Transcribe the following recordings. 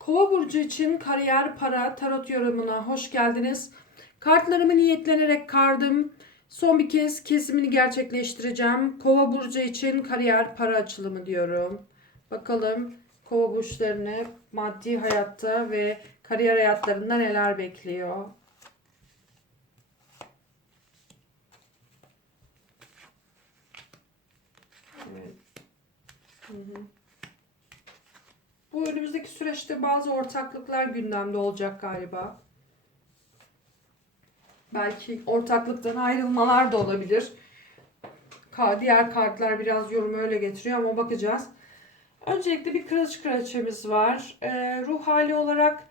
Kova burcu için kariyer, para, tarot yorumuna hoş geldiniz. Kartlarımı niyetlenerek kardım. Son bir kez kesimini gerçekleştireceğim. Kova burcu için kariyer, para açılımı diyorum. Bakalım kova burçlarını maddi hayatta ve kariyer hayatlarında neler bekliyor? Evet. Hı hı. Bu önümüzdeki süreçte bazı ortaklıklar gündemde olacak galiba. Belki ortaklıktan ayrılmalar da olabilir. Diğer kartlar biraz yorumu öyle getiriyor ama bakacağız. Öncelikle bir kılıç kraliçemiz var. Ee, ruh hali olarak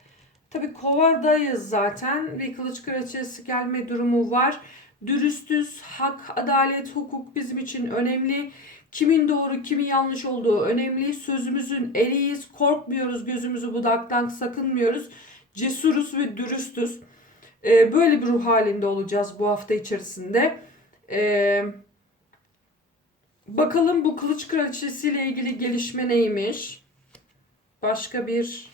tabii kovadayız zaten. Bir kılıç kraliçesi gelme durumu var. Dürüstüz, hak, adalet, hukuk bizim için önemli. Kimin doğru, kimin yanlış olduğu önemli. Sözümüzün eriyiz, korkmuyoruz, gözümüzü budaktan sakınmıyoruz. Cesuruz ve dürüstüz. Ee, böyle bir ruh halinde olacağız bu hafta içerisinde. Ee, bakalım bu kılıç kraliçesiyle ilgili gelişme neymiş? Başka bir...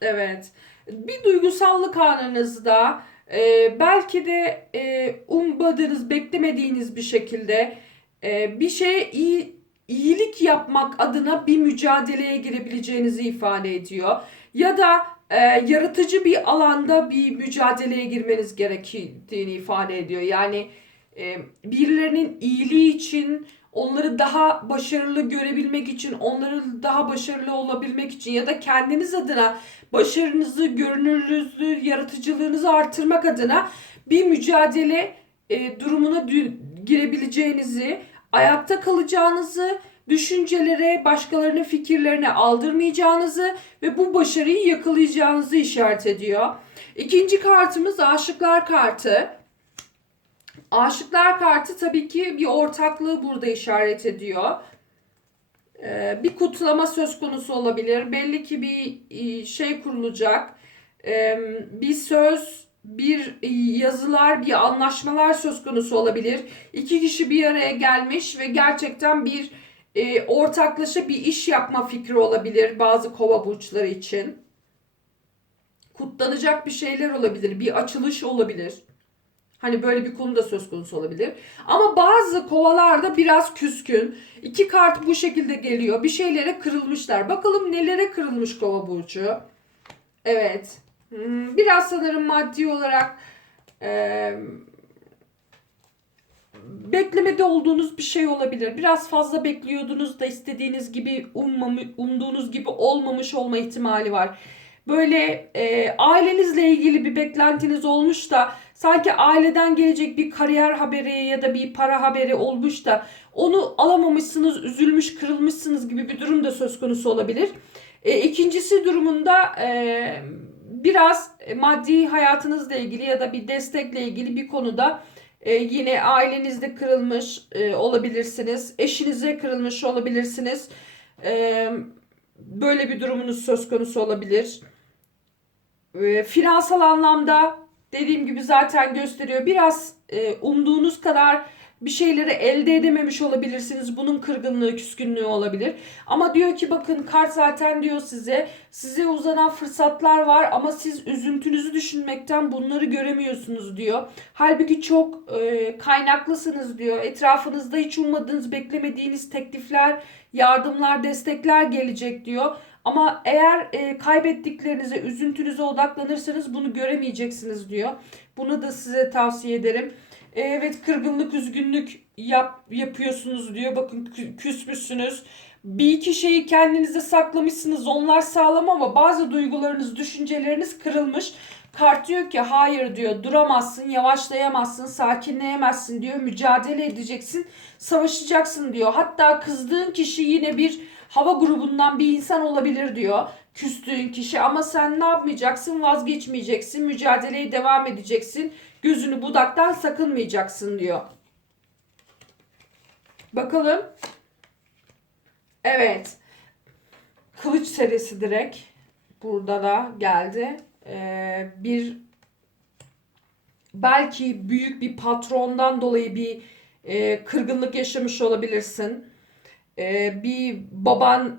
Evet. Bir duygusallık anınızda e, belki de e, ummadığınız, beklemediğiniz bir şekilde e, bir şeye iyi iyilik yapmak adına bir mücadeleye girebileceğinizi ifade ediyor. Ya da e, yaratıcı bir alanda bir mücadeleye girmeniz gerektiğini ifade ediyor. Yani e, birilerinin iyiliği için, onları daha başarılı görebilmek için, onların daha başarılı olabilmek için ya da kendiniz adına başarınızı, görünürlüğünüzü, yaratıcılığınızı artırmak adına bir mücadele e, durumuna girebileceğinizi, ayakta kalacağınızı, düşüncelere, başkalarının fikirlerine aldırmayacağınızı ve bu başarıyı yakalayacağınızı işaret ediyor. İkinci kartımız aşıklar kartı. Aşıklar kartı tabii ki bir ortaklığı burada işaret ediyor. Ee, bir kutlama söz konusu olabilir. Belli ki bir e, şey kurulacak. Ee, bir söz, bir yazılar, bir anlaşmalar söz konusu olabilir. İki kişi bir araya gelmiş ve gerçekten bir e, ortaklaşa bir iş yapma fikri olabilir bazı kova burçları için. Kutlanacak bir şeyler olabilir, bir açılış olabilir. Hani böyle bir konu da söz konusu olabilir. Ama bazı kovalarda biraz küskün. İki kart bu şekilde geliyor. Bir şeylere kırılmışlar. Bakalım nelere kırılmış kova burcu. Evet. Hmm, Biraz sanırım maddi olarak e, beklemede olduğunuz bir şey olabilir. Biraz fazla bekliyordunuz da istediğiniz gibi ummamı, umduğunuz gibi olmamış olma ihtimali var. Böyle e, ailenizle ilgili bir beklentiniz olmuş da sanki aileden gelecek bir kariyer haberi ya da bir para haberi olmuş da onu alamamışsınız, üzülmüş, kırılmışsınız gibi bir durum da söz konusu olabilir. E, ikincisi durumunda e, biraz maddi hayatınızla ilgili ya da bir destekle ilgili bir konuda e, yine ailenizde kırılmış e, olabilirsiniz. Eşinize kırılmış olabilirsiniz. E, böyle bir durumunuz söz konusu olabilir. E, finansal anlamda dediğim gibi zaten gösteriyor. Biraz e, umduğunuz kadar bir şeyleri elde edememiş olabilirsiniz. Bunun kırgınlığı, küskünlüğü olabilir. Ama diyor ki bakın kart zaten diyor size size uzanan fırsatlar var ama siz üzüntünüzü düşünmekten bunları göremiyorsunuz diyor. Halbuki çok e, kaynaklısınız diyor. Etrafınızda hiç ummadığınız, beklemediğiniz teklifler, yardımlar, destekler gelecek diyor. Ama eğer e, kaybettiklerinize, üzüntünüze odaklanırsanız bunu göremeyeceksiniz diyor. Bunu da size tavsiye ederim. E, Evet kırgınlık, üzgünlük yap, yapıyorsunuz diyor. Bakın kü- küsmüşsünüz. Bir iki şeyi kendinize saklamışsınız. Onlar sağlam ama bazı duygularınız, düşünceleriniz kırılmış. Kart diyor ki hayır diyor duramazsın, yavaşlayamazsın, sakinleyemezsin diyor. Mücadele edeceksin, savaşacaksın diyor. Hatta kızdığın kişi yine bir hava grubundan bir insan olabilir diyor. Küstüğün kişi ama sen ne yapmayacaksın? Vazgeçmeyeceksin, mücadeleye devam edeceksin. Gözünü budaktan sakınmayacaksın diyor. Bakalım. Evet. Kılıç serisi direkt burada da geldi. Ee, bir belki büyük bir patrondan dolayı bir e, kırgınlık yaşamış olabilirsin. Ee, bir baban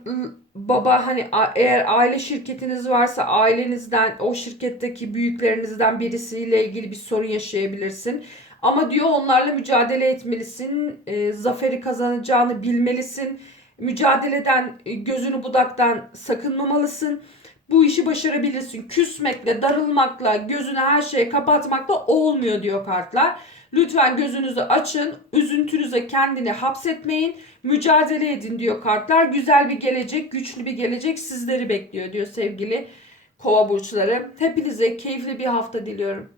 baba hani eğer aile şirketiniz varsa ailenizden o şirketteki büyüklerinizden birisiyle ilgili bir sorun yaşayabilirsin. Ama diyor onlarla mücadele etmelisin. e, zaferi kazanacağını bilmelisin. Mücadeleden e, gözünü budaktan sakınmamalısın. Bu işi başarabilirsin. Küsmekle, darılmakla, gözünü her şeye kapatmakla olmuyor diyor kartlar. Lütfen gözünüzü açın. Üzüntünüze kendini hapsetmeyin. Mücadele edin diyor kartlar. Güzel bir gelecek, güçlü bir gelecek sizleri bekliyor diyor sevgili kova burçları. Hepinize keyifli bir hafta diliyorum.